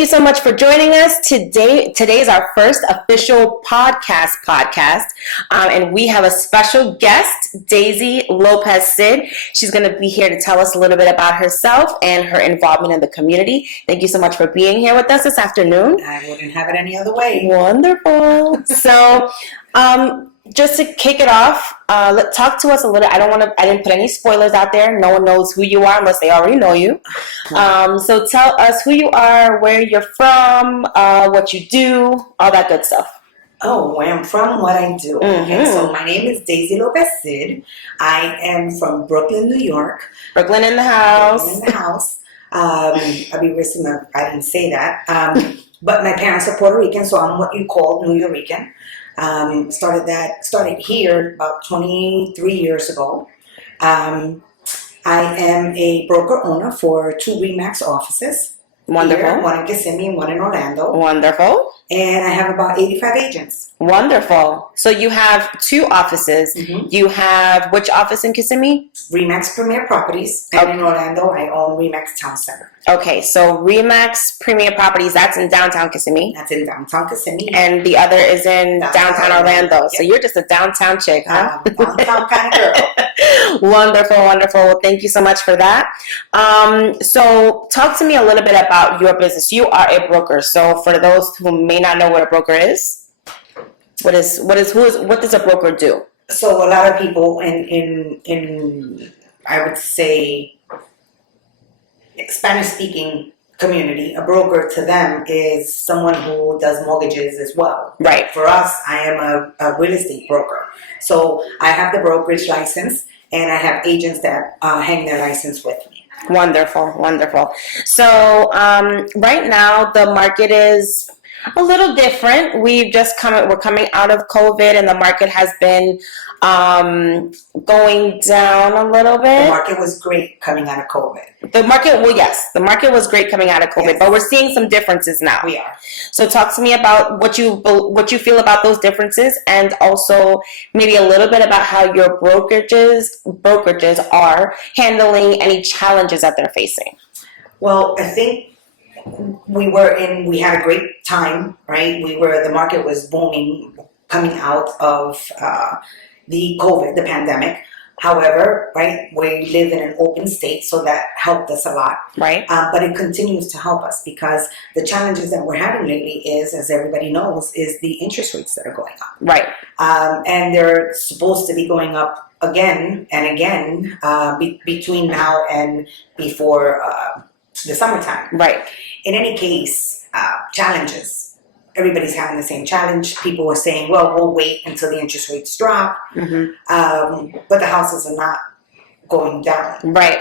you so much for joining us today. Today is our first official podcast, and we have a special guest, Daisy Lopez-Cid. She's going to be here to tell us a little bit about herself and her involvement in the community. Thank you so much for being here with us this afternoon. I wouldn't have it any other way. Wonderful. So, just to kick it off, talk to us a little. I didn't put any spoilers out there. No one knows who you are unless they already know you. So tell us who you are, where you're from, what you do, all that good stuff. Oh, where I'm from, what I do. Mm-hmm. Okay, so my name is Daisy Lopez-Cid. I am from Brooklyn, New York. Brooklyn in the house. Brooklyn in the house. I'll be risking I didn't say that. But my parents are Puerto Rican, so I'm what you call New Yorican. Started here about 23 years ago. I am a broker owner for 2 ReMax offices. Wonderful. Here, one in Kissimmee and one in Orlando. Wonderful. And I have about 85 agents. Wonderful. So you have 2 offices. Mm-hmm. You have which office in Kissimmee? ReMax Premier Properties. And in Orlando, I own ReMax Town Center. Okay, so ReMax Premier Properties, that's in downtown Kissimmee. That's in downtown Kissimmee. And the other is in downtown Orlando. Yep. So you're just a downtown chick, huh? Downtown kind of girl. Wonderful, wonderful. Well, thank you so much for that. So talk to me a little bit about your business. You are a broker. So for those who may not know what a broker is, what does a broker do? So a lot of people in I would say Spanish-speaking community, a broker to them is someone who does mortgages as well. Right. For us, I am a real estate broker. So I have the brokerage license, and I have agents that hang their license with me. Wonderful, wonderful. So right now the market is a little different. We're coming out of COVID, and the market has been going down a little bit. The market was great coming out of COVID. The market was great coming out of COVID, yes. But we're seeing some differences now. We are. So talk to me about what you feel about those differences, and also maybe a little bit about how your brokerages are handling any challenges that they're facing. Well, I think we had a great time, right? The market was booming coming out of the COVID, the pandemic. However, right, we live in an open state, so that helped us a lot. Right. But it continues to help us because the challenges that we're having lately is, as everybody knows, is the interest rates that are going up. Right. And they're supposed to be going up again and again between now and before the summertime. Right. In any case, challenges. Everybody's having the same challenge. People were saying, well, we'll wait until the interest rates drop. Mm-hmm. But the houses are not going down. Right.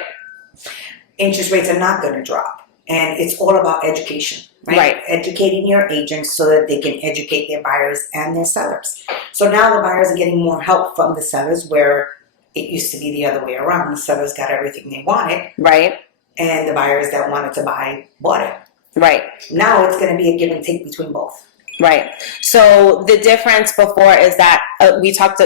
Interest rates are not going to drop. And it's all about education, right? Right. Educating your agents so that they can educate their buyers and their sellers. So now the buyers are getting more help from the sellers, where it used to be the other way around. The sellers got everything they wanted. Right. And the buyers that wanted to buy bought it. Right. Now it's going to be a give and take between both. Right. So the difference before is that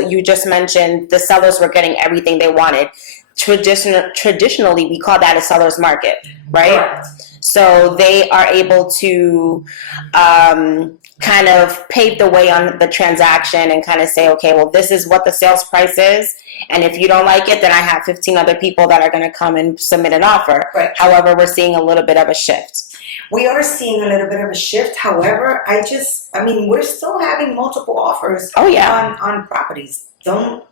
you just mentioned the sellers were getting everything they wanted. Traditionally, we call that a seller's market, right? Correct. So they are able to kind of pave the way on the transaction and kind of say, okay, well, this is what the sales price is. And if you don't like it, then I have 15 other people that are going to come and submit an offer. Right. However, we're seeing a little bit of a shift. We are seeing a little bit of a shift. However, we're still having multiple offers on properties. Don't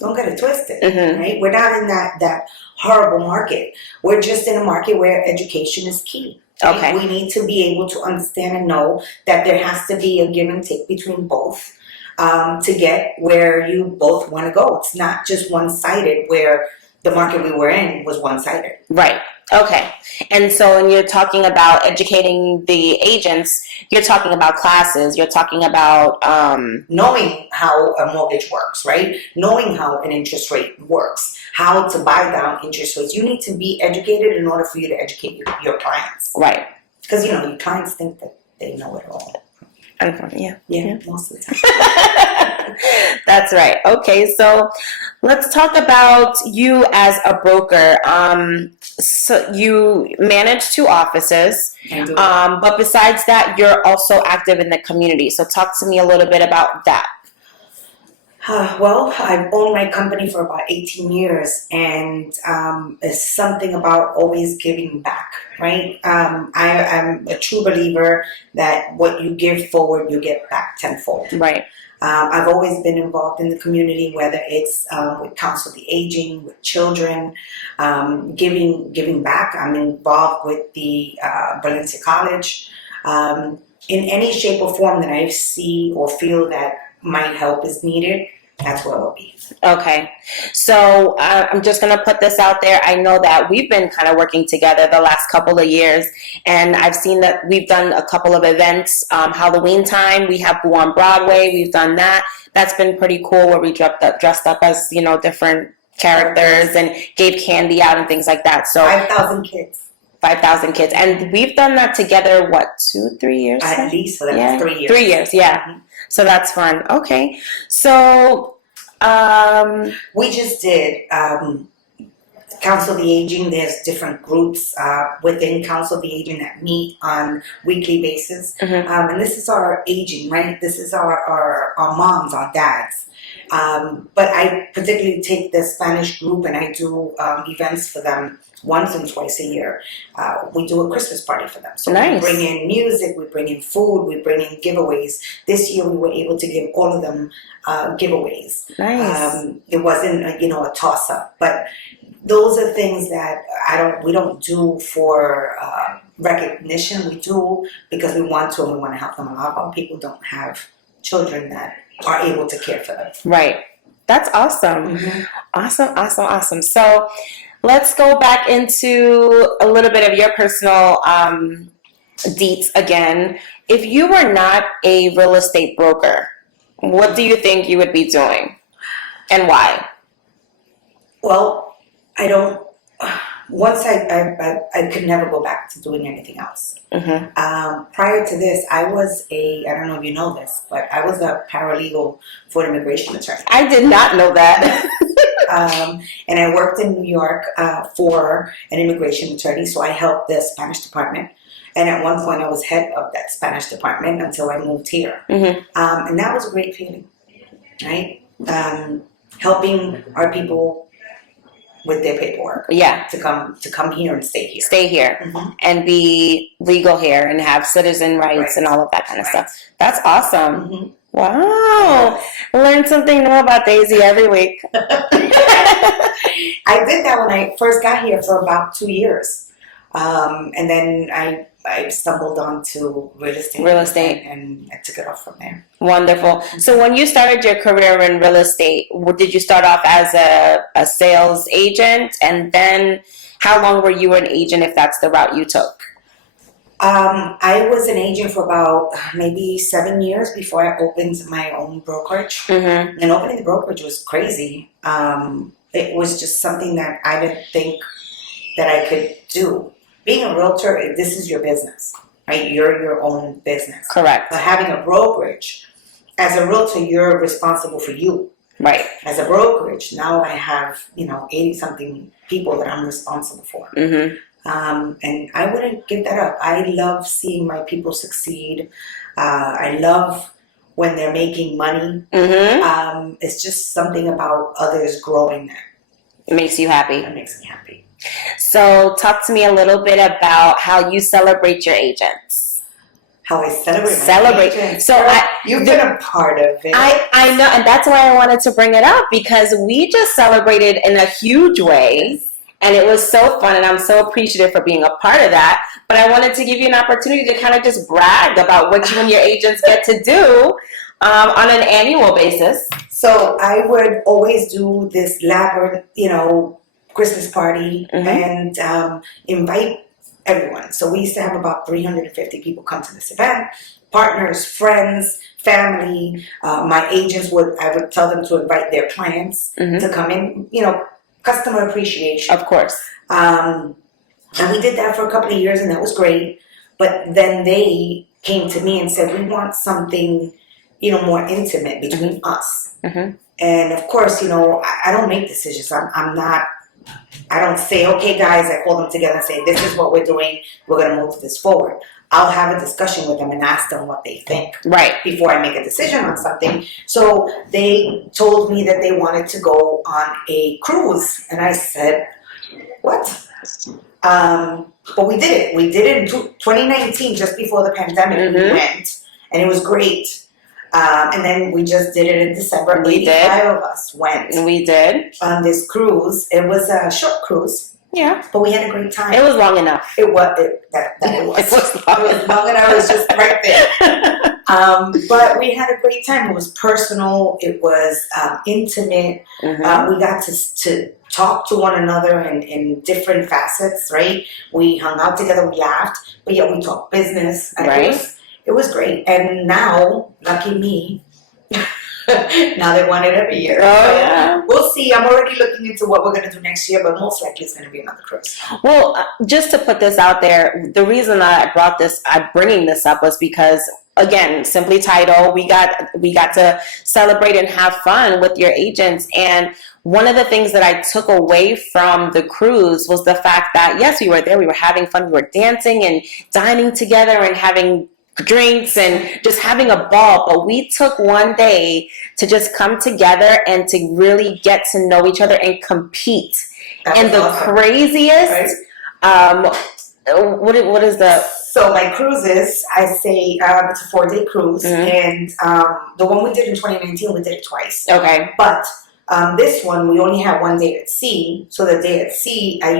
get it twisted, mm-hmm. right? We're not in that horrible market. We're just in a market where education is key. Right? Okay. We need to be able to understand and know that there has to be a give and take between both to get where you both want to go. It's not just one-sided, where the market we were in was one-sided. Right. Okay. And so when you're talking about educating the agents, you're talking about classes, you're talking about knowing how a mortgage works, right? Knowing how an interest rate works, how to buy down interest rates. You need to be educated in order for you to educate your clients. Right. Because, your clients think that they know it all. Yeah, most of the time. That's right. Okay, so let's talk about you as a broker. So you manage two offices, I do. but besides that, you're also active in the community. So talk to me a little bit about that. Well, I've owned my company for about 18 years, and it's something about always giving back, right? I am a true believer that what you give forward, you get back tenfold. Right. I've always been involved in the community, whether it's with Council of the Aging, with children, giving back. I'm involved with the Valencia College. In any shape or form that I see or feel that my help is needed, that's where I'll be. Okay, so I'm just going to put this out there. I know that we've been kind of working together the last couple of years, and I've seen that we've done a couple of events. Halloween time, we have Boo on Broadway. We've done that. That's been pretty cool, where we dressed up as, different characters and gave candy out and things like that. So 5,000 kids. 5,000 kids. And we've done that together, what, 2-3 years? At least for the last 3 years. 3 years, yeah. Mm-hmm. So that's fun. Okay. So we just did Council of the Aging. There's different groups within Council of the Aging that meet on weekly basis. Mm-hmm. And this is our aging, right? This is our moms, our dads. But I particularly take the Spanish group and I do events for them once and twice a year. We do a Christmas party for them. So nice. We bring in music, we bring in food, we bring in giveaways. This year we were able to give all of them giveaways. Nice. It wasn't a toss-up, but those are things that we don't do for recognition. We do because we want to and we want to help them. A lot of our people don't have children that are able to care for them. Right. That's awesome. Mm-hmm. Awesome. So let's go back into a little bit of your personal deets again. If you were not a real estate broker, what do you think you would be doing and why? Well, I don't. Once I could never go back to doing anything else. Mm-hmm. Prior to this, I was I don't know if you know this, but I was a paralegal for an immigration attorney. I did not know that. And I worked in New York for an immigration attorney, so I helped the Spanish department. And at one point, I was head of that Spanish department until I moved here. Mm-hmm. And that was a great feeling, right? Helping our people with their paperwork. Yeah. To come here and stay here. Stay here Mm-hmm. and be legal here and have citizen rights Right. and all of that kind of Right. stuff. That's awesome. Mm-hmm. Wow. Learn something new about Daisy every week. I did that when I first got here for about 2 years. And then I stumbled onto real estate. And I took it off from there. Wonderful. So when you started your career in real estate, did you start off as a sales agent? And then how long were you an agent if that's the route you took? I was an agent for about maybe 7 years before I opened my own brokerage. Mm-hmm. And opening the brokerage was crazy. It was just something that I didn't think that I could do. Being a realtor, this is your business, right? You're your own business. Correct. But having a brokerage, as a realtor, you're responsible for you. Right. As a brokerage, now I have 80-something people that I'm responsible for. Mm-hmm. And I wouldn't give that up. I love seeing my people succeed. I love when they're making money. Mm-hmm. It's just something about others growing that. It makes you happy. That makes me happy. So talk to me a little bit about how you celebrate your agents. How I celebrate my agents. So You've been a part of it. I know, and that's why I wanted to bring it up, because we just celebrated in a huge way. And it was so fun, and I'm so appreciative for being a part of that. But I wanted to give you an opportunity to kind of just brag about what you and your agents get to do on an annual basis. So I would always do this elaborate, Christmas party and invite everyone. So we used to have about 350 people come to this event. Partners, friends, family. My agents I would tell them to invite their clients to come in. Customer appreciation. Of course. And we did that for a couple of years, and that was great. But then they came to me and said, we want something more intimate between us. Mm-hmm. And of course, I don't make decisions. I'm not. I don't say, okay, guys, I call them together and say, this is what we're doing. We're going to move this forward. I'll have a discussion with them and ask them what they think before I make a decision on something. So they told me that they wanted to go on a cruise. And I said, what? But we did it. We did it in 2019, just before the pandemic. We went, and it was great. And then we just did it in December. 85 of us went. We did. On this cruise. It was a short cruise. Yeah. But we had a great time. It was long enough. It was. It was long enough. I was just right there. But we had a great time. It was personal. It was intimate. Mm-hmm. We got to talk to one another in different facets, right? We hung out together. We laughed. But yet we talked business. Right. It was great. And now, lucky me, now they want it every year. Oh, yeah. We'll see. I'm already looking into what we're going to do next year, but most likely it's going to be another cruise. Well, just to put this out there, the reason that I'm bringing this up was because, again, Simply Title, we got to celebrate and have fun with your agents. And one of the things that I took away from the cruise was the fact that, yes, we were there, we were having fun, we were dancing and dining together and having drinks and just having a ball, but we took one day to just come together and to really get to know each other and compete. And the awesome. Craziest, right? What is the... So my cruises, I say it's a 4-day cruise, and the one we did in 2019, we did it twice. Okay. But this one, we only had one day at sea. So the day at sea, I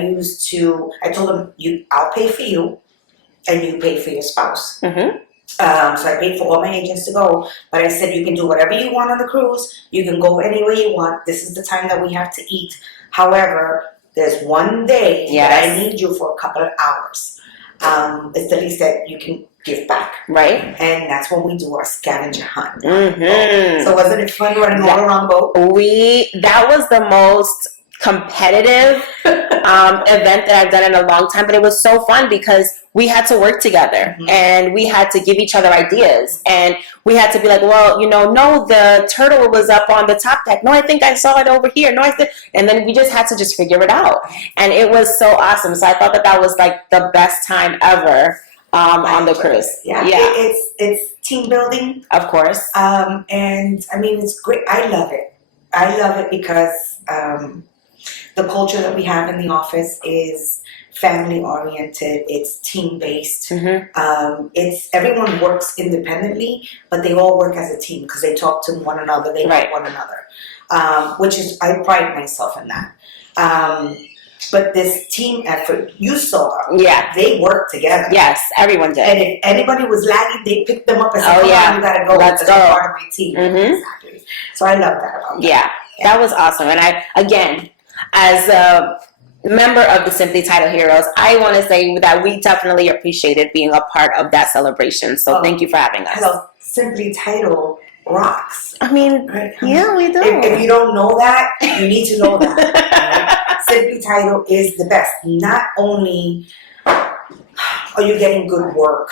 told them, I'll pay for you, and you pay for your spouse. Mm-hmm. So I paid for all my agents to go, but I said, you can do whatever you want on the cruise. You can go any way you want. This is the time that we have to eat. However, there's one day that I need you for a couple of hours. It's the least that you can give back. Right. And that's when we do our scavenger hunt. Mm-hmm. So wasn't it fun running all around the boat? That was the most competitive event that I've done in a long time, but it was so fun because we had to work together and we had to give each other ideas, and we had to be like, well, no, the turtle was up on the top deck. No, I think I saw it over here. No, I did. And then we just had to just figure it out, and it was so awesome. So I thought that was like the best time ever on the cruise. Yeah. It's team building, of course, and I mean, it's great. I love it because the culture that we have in the office is family oriented. It's team based. Mm-hmm. It's everyone works independently, but they all work as a team because they talk to one another. They help one another, which is I pride myself in that. But this team effort, you saw, they worked together. Yes, everyone did. And if anybody was lagging, they picked them up and said, you gotta go. Let's go. Part of my team. Mm-hmm. Exactly. So I love that about that. That was awesome. And again, as a member of the Simply Title Heroes, I want to say that we definitely appreciated being a part of that celebration. So thank you for having us. Hello, Simply Title rocks. I mean, right? Yeah, we do. If you don't know that, you need to know that. Right? Simply Title is the best. Not only are you getting good work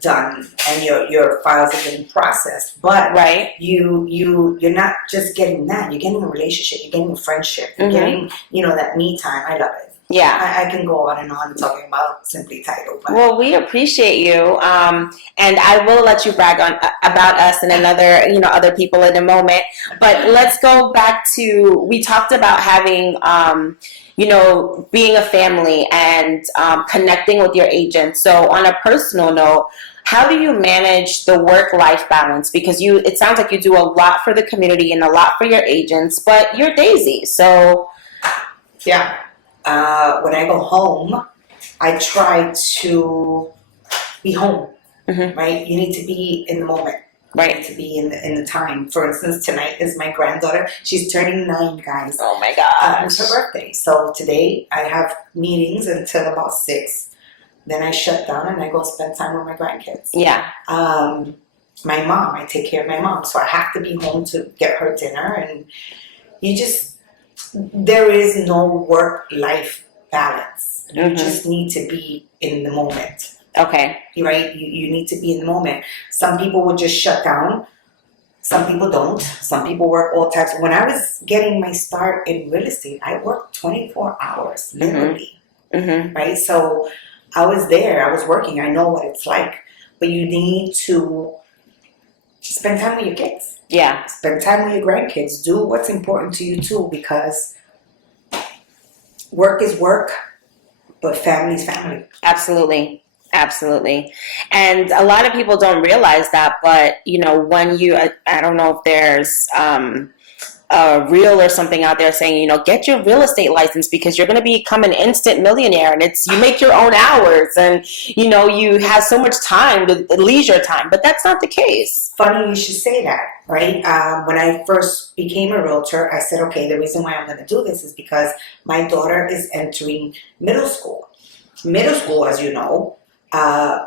done and your files are getting processed, but you're not just getting that. You're getting a relationship. You're getting a friendship. You're getting that me time. I love it. Yeah, I can go on and on talking about Simply Title. But. Well, we appreciate you, and I will let you brag about us and other people in a moment. But let's go back to, we talked about having, being a family and connecting with your agents. So on a personal note, how do you manage the work-life balance? Because it sounds like you do a lot for the community and a lot for your agents, but you're Daisy, so yeah. When I go home, I try to be home, right? You need to be in the moment, right? You need to be in the time. For instance, tonight is my granddaughter. She's turning 9, guys. Oh my God. It's her birthday. So today I have meetings until about 6. Then I shut down and I go spend time with my grandkids. Yeah. My mom, I take care of my mom. So I have to be home to get her dinner, and there is no work-life balance. You just need to be in the moment, Okay. right? You need to be in the moment. Some people will just shut down. Some people don't. Some people work all types. When I was getting my start in real estate, I worked 24 hours, literally, right? So I was there. I was working. I know what it's like. But you need to spend time with your kids. Yeah. Spend time with your grandkids. Do what's important to you too, because work is work, but family is family. Absolutely. Absolutely. And a lot of people don't realize that, but when I don't know if there's a reel or something out there saying, get your real estate license because you're going to become an instant millionaire, and you make your own hours, and you have so much time, leisure time, but that's not the case. Funny you should say that, right? When I first became a realtor, I said, okay, the reason why I'm going to do this is because my daughter is entering middle school. Middle school, as you know,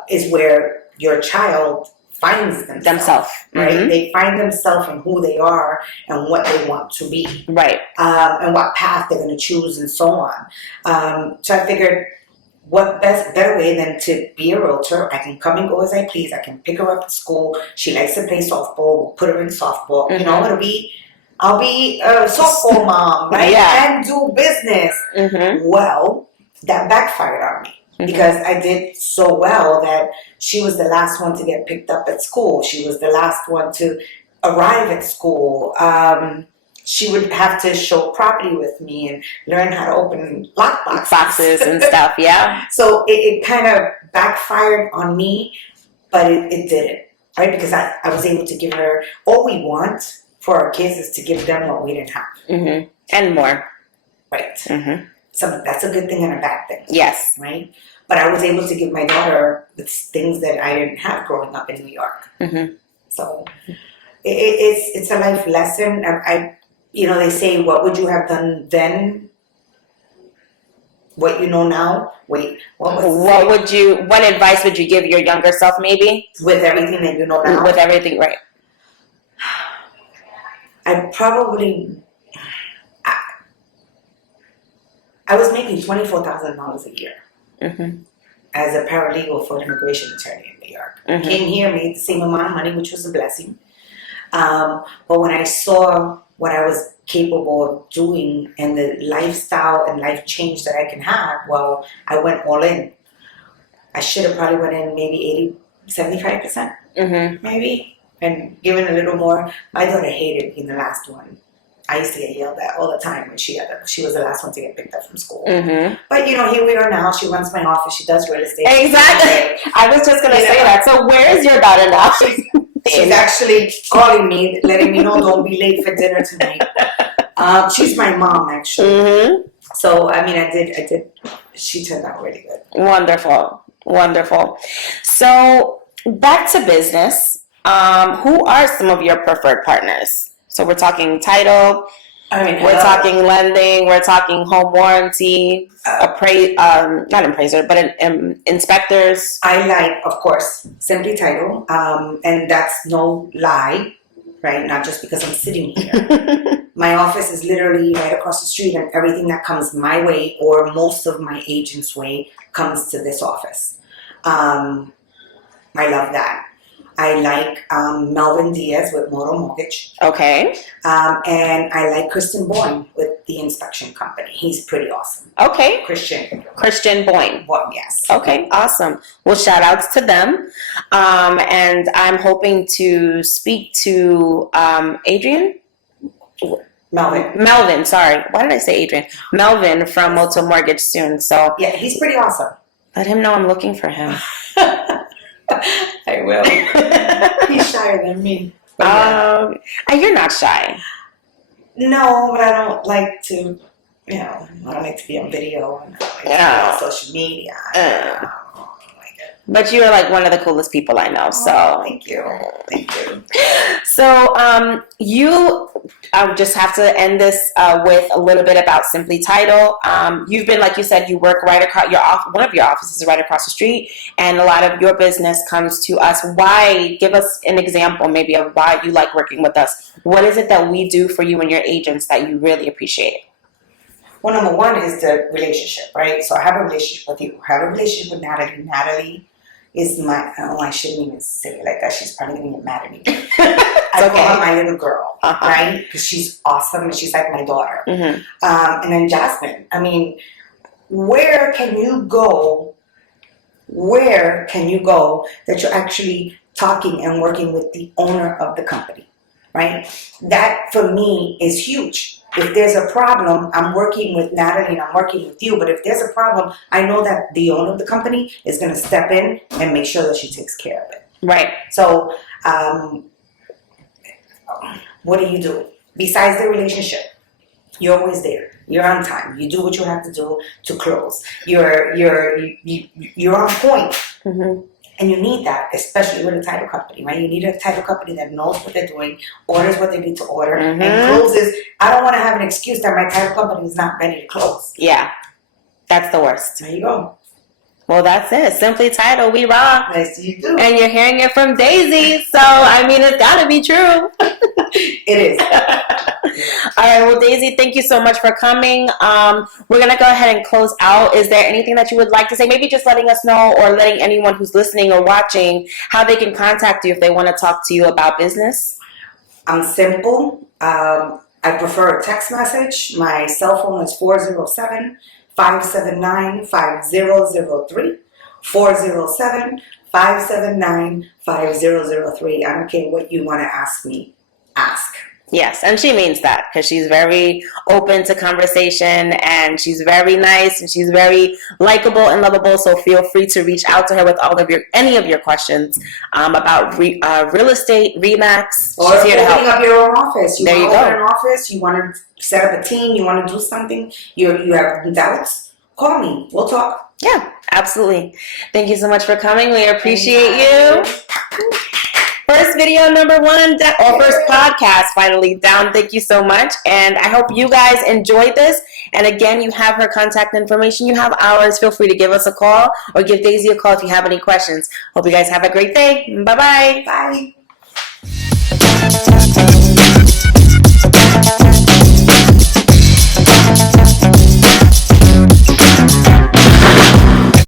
is where your child finds themselves, right? They find themselves in who they are and what they want to be, right? And what path they're going to choose, and so on. So I figured, what better way than to be a realtor? I can come and go as I please. I can pick her up at school. She likes to play softball. We'll put her in softball. I'll be a softball mom, right? Yeah. And do business. Well, that backfired on me. Because I did so well that she was the last one to get picked up at school. She was the last one to arrive at school. She would have to show property with me and learn how to open boxes and stuff, yeah. So it kind of backfired on me, but it didn't, right? Because I was able to give her, all we want for our kids is to give them what we didn't have. And more. Right. So that's a good thing and a bad thing. Yes. Right? But I was able to give my daughter the things that I didn't have growing up in New York. So it's a life lesson. They say, what would you have done then? What you know now? Wait, what advice would you give your younger self, maybe? With everything that you know now? With everything, right. I was making $24,000 a year as a paralegal for an immigration attorney in New York. Came here, made the same amount of money, which was a blessing. But when I saw what I was capable of doing and the lifestyle and life change that I can have, well, I went all in. I should have probably went in maybe 75%, maybe, and given a little more. My daughter hated being the last one. I used to get yelled at all the time when she was the last one to get picked up from school. But here we are now. She runs my office. She does real estate. Exactly. I was just going to say that. So where is your daughter now? She's actually calling me, letting me know don't be late for dinner tonight. She's my mom, actually. So I did. She turned out really good. Wonderful. So back to business. Who are some of your preferred partners? So we're talking title, we're talking lending, we're talking home warranty, not appraiser, but inspectors. I like, of course, Simply Title, and that's no lie, right? Not just because I'm sitting here. My office is literally right across the street, and everything that comes my way or most of my agent's way comes to this office. I love that. I like Melvin Diaz with Motor Mortgage. Okay. And I like Christian Boyne with the inspection company. He's pretty awesome. Okay. Christian Boyne. Yes. Okay, awesome. Well, shout outs to them. And I'm hoping to speak to Adrian? Melvin, sorry. Why did I say Adrian? Melvin from Motor Mortgage soon. So yeah, he's pretty awesome. Let him know I'm looking for him. I will. He's shyer than me. You're not shy. No, but I don't like to, I don't like to be on video and on social media. But you're like one of the coolest people I know. So thank you. So I just have to end this with a little bit about Simply Title. You've been, like you said, you work right across one of your offices is right across the street, and a lot of your business comes to us. Why? Give us an example, maybe, of why you like working with us. What is it that we do for you and your agents that you really appreciate? Well, number one is the relationship, right? So I have a relationship with you. I have a relationship with Natalie. Natalie is my, oh, I shouldn't even say it like that. She's probably going to get mad at me. I call her my little girl, right? Because she's awesome and she's like my daughter. Mm-hmm. And then Jasmine. I mean, where can you go? Where can you go that you're actually talking and working with the owner of the company, right? That for me is huge. If there's a problem, I'm working with Natalie and I'm working with you, but if there's a problem, I know that the owner of the company is going to step in and make sure that she takes care of it. Right. So, what do? Besides the relationship, you're always there. You're on time. You do what you have to do to close. You're on point. Mm-hmm. And you need that, especially with a title company, right? You need a title company that knows what they're doing, orders what they need to order, and closes. I don't want to have an excuse that my title company is not ready to close. Yeah, that's the worst. There you go. Well, that's it. Simply Title, we rock. Nice to you too. And you're hearing it from Daisy, so I mean, it's got to be true. It is. All right, well, Daisy, thank you so much for coming. We're going to go ahead and close out. Is there anything that you would like to say? Maybe just letting us know or letting anyone who's listening or watching how they can contact you if they want to talk to you about business. I'm simple. I prefer a text message. My cell phone is 407-579-5003. 407-579-5003. I don't care what you want to ask me. Ask. Yes, and she means that because she's very open to conversation and she's very nice and she's very likable and lovable. So feel free to reach out to her with any of your questions about real estate, ReMax. Or she's here to help. opening up your own office. There you want to open go. an office. You want to set up a team. You want to do something. You have doubts. Call me. We'll talk. Yeah, absolutely. Thank you so much for coming. We appreciate you. First video number 1, or first podcast finally down. Thank you so much. And I hope you guys enjoyed this. And again, you have her contact information. You have ours. Feel free to give us a call or give Daisy a call if you have any questions. Hope you guys have a great day. Bye-bye. Bye.